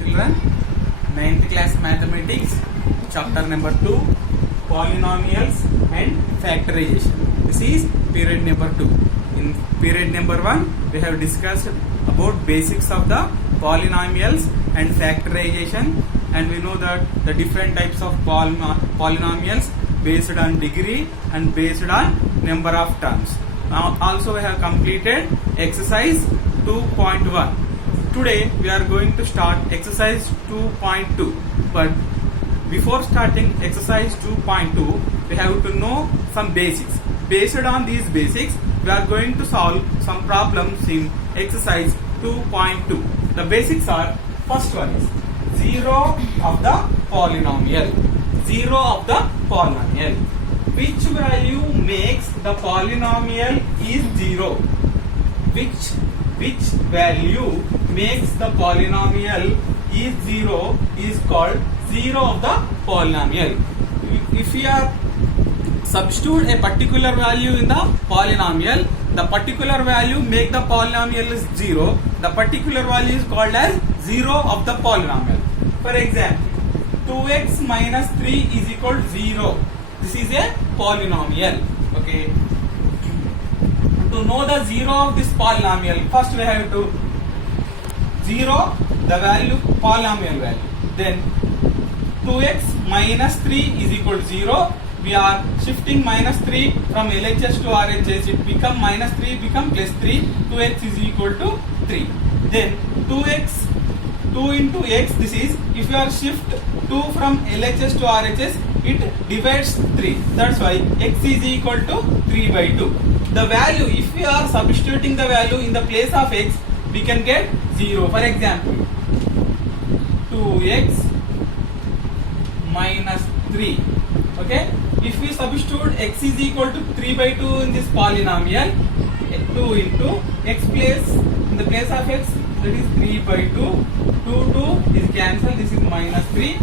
Children, 9th class mathematics, chapter number 2, polynomials and factorization. This is period number 2. In period number 1, we have discussed about basics of the polynomials and factorization, and we know that the different types of polynomials based on degree and based on number of terms. Also we have completed exercise 2.1. Today we are going to start exercise 2.2, but before starting exercise 2.2 we have to know some basics. Based on these basics we are going to solve some problems in exercise 2.2. The basics are, first one is 0 of the polynomial. 0 of the polynomial. Which value makes the polynomial is 0? Which value makes the polynomial is 0 is called 0 of the polynomial. If we are substitute a particular value in the polynomial, the particular value make the polynomial is 0. The particular value is called as 0 of the polynomial. For example, 2x minus 3 is equal to 0. This is a polynomial. Okay. To know the 0 of this polynomial, first we have to 0 the value, polynomial value. Then 2x minus 3 is equal to 0. We are shifting minus 3 from LHS to RHS. It become minus 3 become plus 3. 2x is equal to 3. Then 2x 2 into x, this is, if you are shift 2 from LHS to RHS, it divides 3. That's why x is equal to 3 by 2. The value, if we are substituting the value in the place of x, we can get 0. For example, 2x minus 3. Okay? If we substitute x is equal to 3 by 2 in this polynomial, 2 into x place, in the place of x, that is 3 by 2. 2 is cancelled. This is minus 3.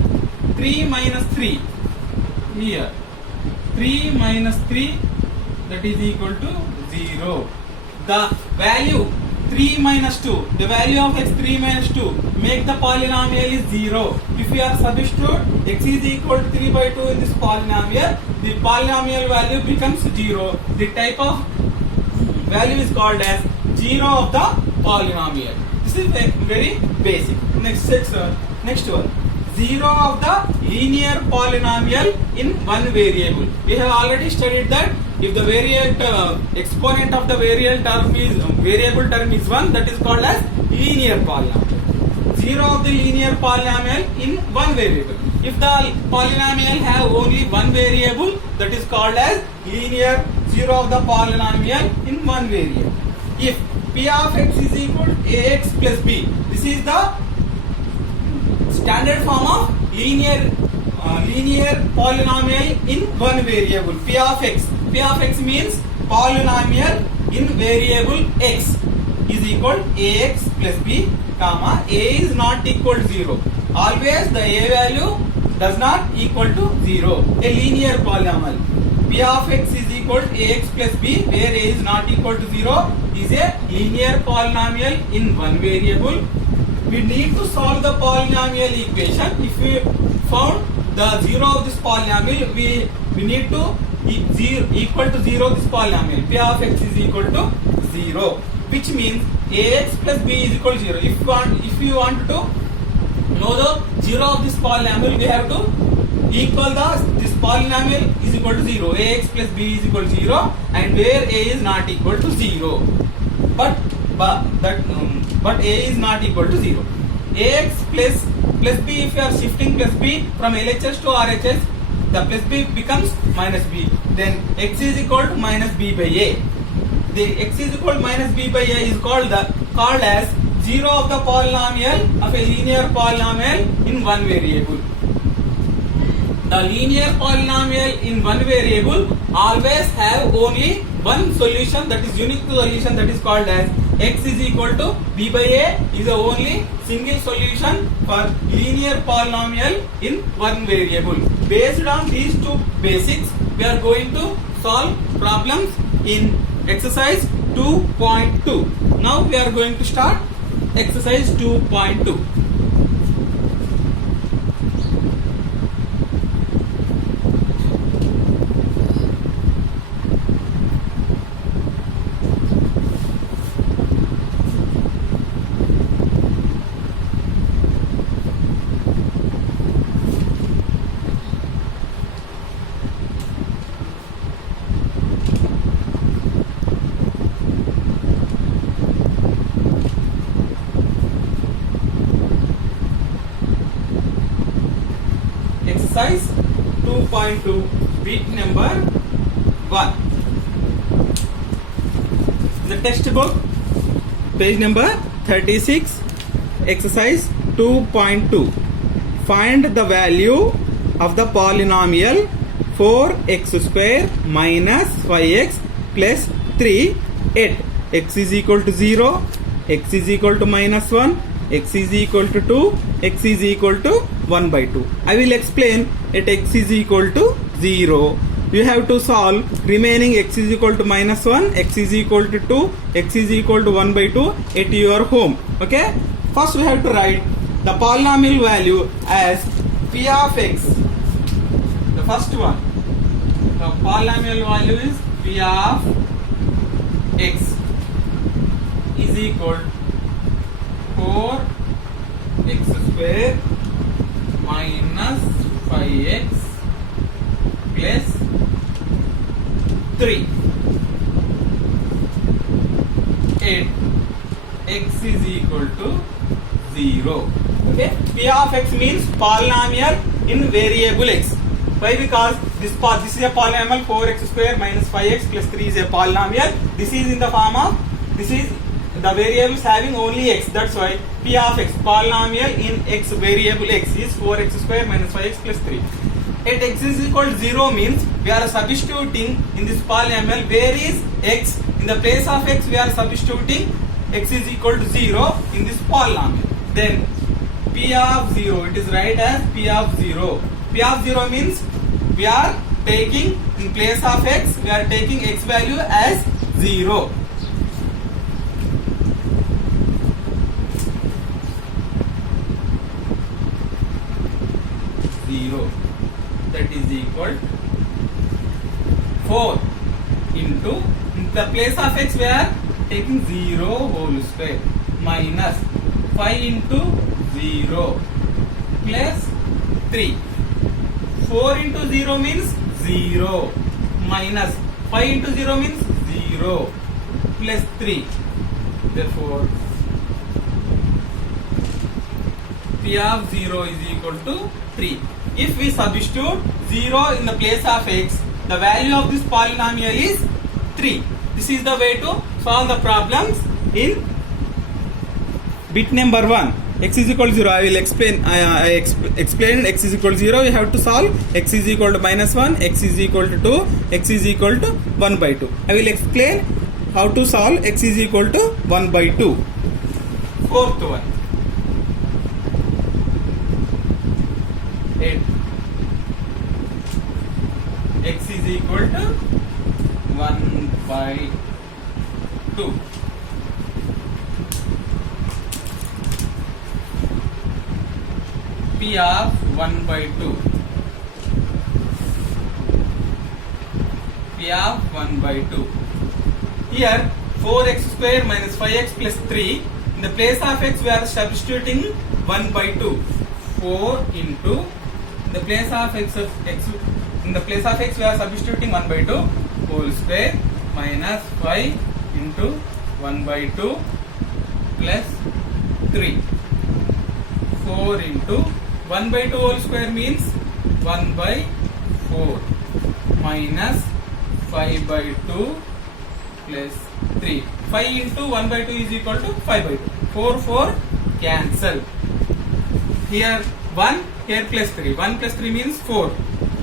3 minus 3. Here. 3 minus 3, that is equal to 0. The value 3 minus 2, the value of x 3 minus 2, make the polynomial is 0. If we are substitute x is equal to 3 by 2 in this polynomial, the polynomial value becomes 0. The type of value is called as 0 of the polynomial. This is very basic. Next one. 0 of the linear polynomial in one variable. We have already studied that if the exponent of the variable term is 1, that is called as linear polynomial. 0 of the linear polynomial in one variable. If the polynomial have only one variable, that is called as linear 0 of the polynomial in one variable. If p of x is equal to ax plus b, this is the standard form of linear polynomial in one variable. P of x means polynomial in variable x is equal to ax plus b, comma a is not equal to 0. Always the a value does not equal to 0. A linear polynomial. P of x is equal to ax plus b, where a is not equal to 0, is a linear polynomial in one variable. We need to solve the polynomial equation. If we found the 0 of this polynomial, we need to equal to 0 this polynomial. P of x is equal to 0, which means ax plus b is equal to 0. If you want to know the 0 of this polynomial, we have to equal this polynomial is equal to 0. Ax plus b is equal to 0, and where a is not equal to 0. But a is not equal to 0. Ax plus b, if you are shifting plus b from LHS to RHS, the plus b becomes minus b. Then x is equal to minus b by a. The x is equal to minus b by a is called as 0 of the polynomial of a linear polynomial in one variable. The linear polynomial in one variable always have only one solution, that is unique solution, that is called as x is equal to b by a is the only single solution for linear polynomial in one variable. Based on these two basics, we are going to solve problems in exercise 2.2. Now we are going to start exercise 2.2. exercise 2.2 bit number 1. The textbook page number 36, exercise 2.2. Find the value of the polynomial 4x square minus 5x plus 3 at x is equal to 0, x is equal to minus 1, x is equal to 2, x is equal to 1 by 2. I will explain at x is equal to 0. You have to solve remaining x is equal to minus 1, x is equal to 2, x is equal to 1 by 2 at your home. Okay? First we have to write the polynomial value as p of x. The first one. The polynomial value is p of x is equal to 4x square minus 5x plus 3 at x is equal to 0. Okay, p of x means polynomial in variable x. Why? Because this is a polynomial 4x square minus 5x plus 3 is a polynomial. This is in the form of, this is the variables having only x. That's why p of x, polynomial in x, variable x is 4x square minus 5x plus 3. At x is equal to 0 means we are substituting in this polynomial where is x. In the place of x we are substituting x is equal to 0 in this polynomial. Then p of 0, it is right as p of 0. P of 0 means we are taking in place of x, we are taking x value as 0. That is equal 4 into, in the place of x we are taking 0 whole square minus 5 into 0 plus 3. 4 into 0 means 0 minus 5 into 0 means 0 plus 3. Therefore p of 0 is equal to 3. If we substitute 0 in the place of x, the value of this polynomial is 3. This is the way to solve the problems in bit number 1. X is equal to 0. I will explain. I explained x is equal to 0. You have to solve x is equal to minus 1, x is equal to 2, x is equal to 1 by 2. I will explain how to solve x is equal to 1 by 2. Fourth one. 8. X is equal to 1 by 2. P of 1 by 2. P of 1 by 2. Here 4x square minus 5x plus 3. In the place of x we are substituting 1 by 2. 4 into, in the place of x we are substituting 1 by 2 whole square minus 5 into 1 by 2 plus 3. 4 into 1 by 2 whole square means 1 by 4 minus 5 by 2 plus 3. 5 into 1 by 2 is equal to 5 by 2. 4 cancel. Here 1, here plus 3. 1 plus 3 means 4.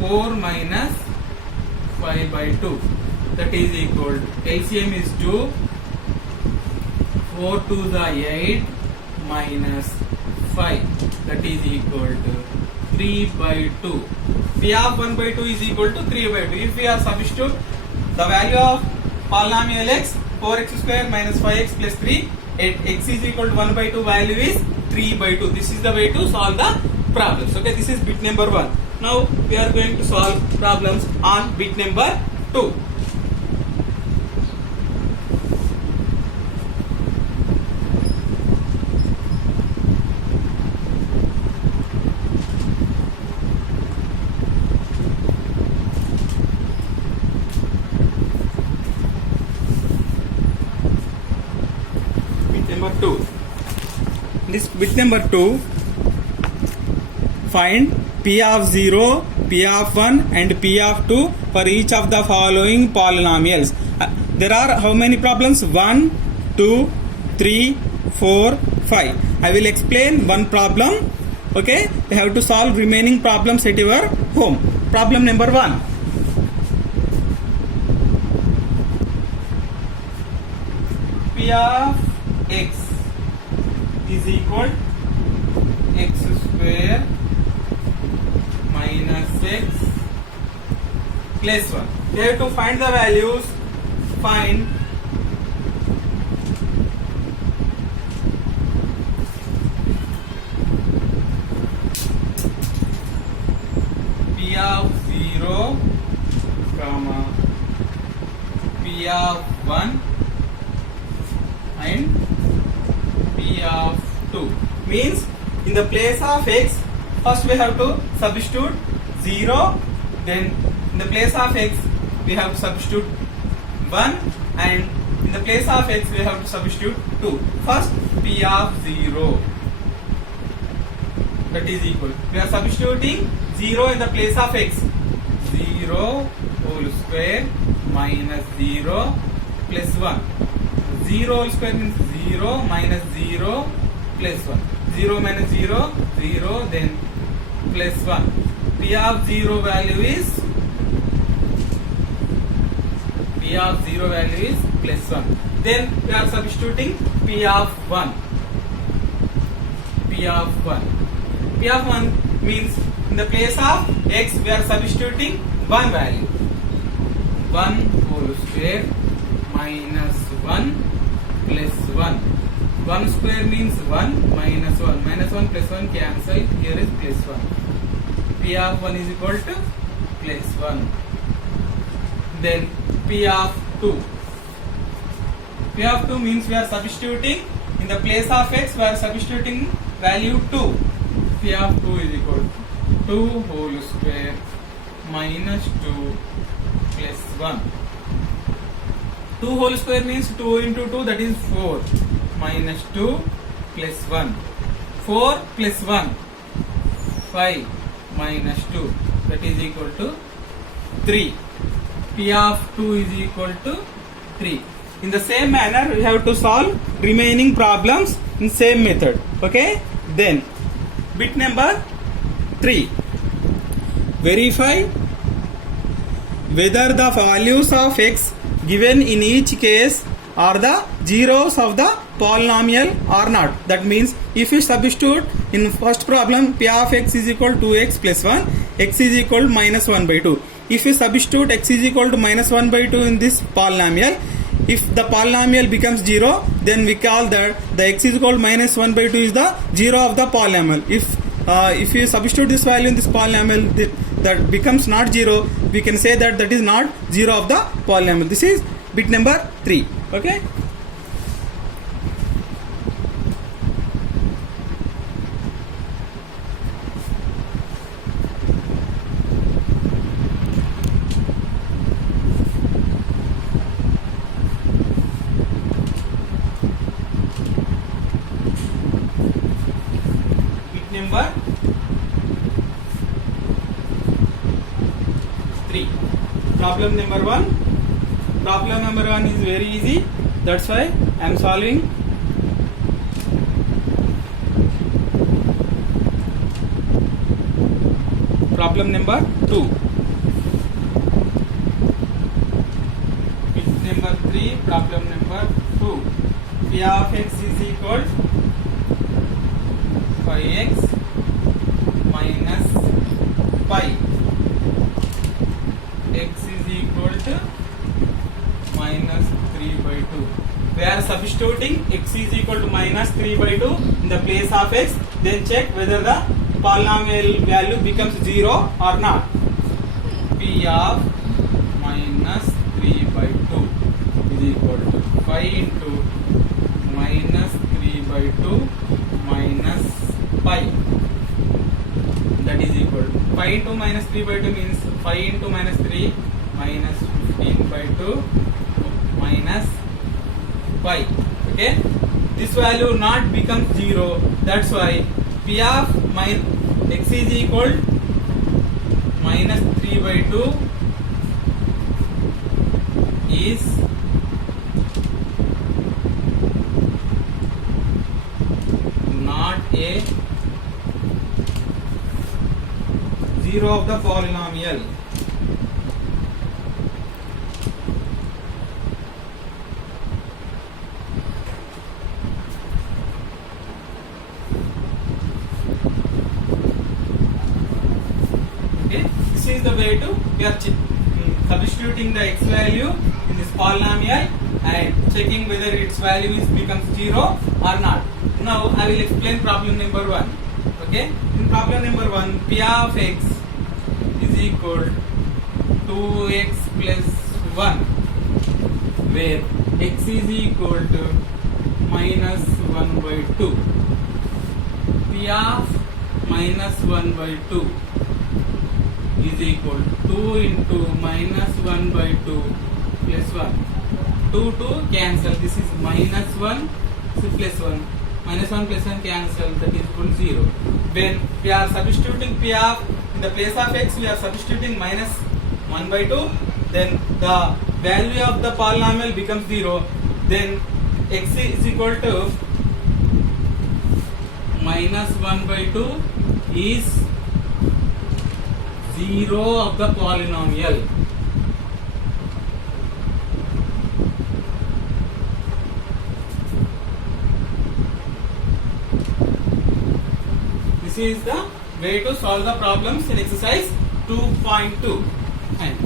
4 minus 5 by 2. That is equal to, LCM is 2. 4 to the 8 minus 5. That is equal to 3 by 2. P of 1 by 2 is equal to 3 by 2. If we are substitute the value of polynomial x, 4x square minus 5x plus 3, at x is equal to 1 by 2 value is 3 by 2. This is the way to solve the problems. Okay, this is bit number 1. Now we are going to solve problems on bit number 2. Number 2. This bit number 2, find P of 0, P of 1 and P of 2 for each of the following polynomials. There are how many problems? 1, 2, 3, 4, 5. I will explain one problem. Okay, you have to solve remaining problems at your home. Problem number 1. P of x is equal x square minus x plus 1. You have to find the values. Find P of 0, comma P of 1 and P of 2. Means in the place of x, first we have to substitute 0, then in the place of x we have to substitute 1, and in the place of x we have to substitute 2. First P of 0, that is equal. We are substituting 0 in the place of x. 0 whole square minus 0 plus 1. 0 whole square means 0 minus 0 plus 1. 0 minus 0, 0, then plus 1. P of 0 value is plus 1. Then we are substituting P of 1. P of 1. P of 1 means in the place of x we are substituting 1 value. 1 whole square minus 1 plus 1. 1 square means 1 minus 1. Minus 1 plus 1 cancel. Here is plus 1. P of 1 is equal to plus 1. Then P of 2. P of 2 means we are substituting in the place of x we are substituting value 2. P of 2 is equal to 2 whole square minus 2 plus 1. 2 whole square means 2 into 2, that is 4, minus 2 plus 1. 4 plus 1, 5 minus 2, that is equal to 3. P of 2 is equal to 3. In the same manner we have to solve remaining problems in same method. Okay, then bit number 3. Verify whether the values of x given in each case are the zeros of the polynomial or not. That means if you substitute in first problem P of x is equal to 2x plus 1, x is equal to minus 1 by 2. If you substitute x is equal to minus 1 by 2 in this polynomial, if the polynomial becomes 0, then we call that the x is equal to minus 1 by 2 is the 0 of the polynomial. If you substitute this value in this polynomial, that becomes not 0, we can say that that is not 0 of the polynomial. This is bit number 3. Okay. Number 3. Problem number 1. Problem number 1 is very easy. That's why I am solving. Problem number 2. Number 3. Problem number 2. P of x is equal 5x minus pi. X is equal to minus 3 by 2. We are substituting x is equal to minus 3 by 2 in the place of x. Then check whether the polynomial value becomes 0 or not. P of minus 3 by 2 is equal to 5 into minus 3 by 2 minus pi. That is equal to 5 into minus 3 by 2 means 5 into minus 3 minus 15 by 2 minus pi. Okay, this value not becomes 0. That's why P of x is equal minus 3 by 2 is not a zero of the polynomial. Okay, this is the way to we are substituting the x value in this polynomial and checking whether its value is becomes 0 or not. Now I will explain problem number 1. Okay, in problem number 1, p of x is equal to 2x plus 1, where x is equal to minus 1 by 2. P of minus 1 by 2 is equal to 2 into minus 1 by 2 plus 1. 2 cancel. This is minus 1, this is plus 1. Minus 1 plus 1 cancel, that is equal to 0. When we are substituting p of, in the place of x we are substituting minus 1 by 2, then the value of the polynomial becomes 0. Then x is equal to minus 1 by 2 is 0 of the polynomial. This is the way to solve the problems in exercise 2.2. And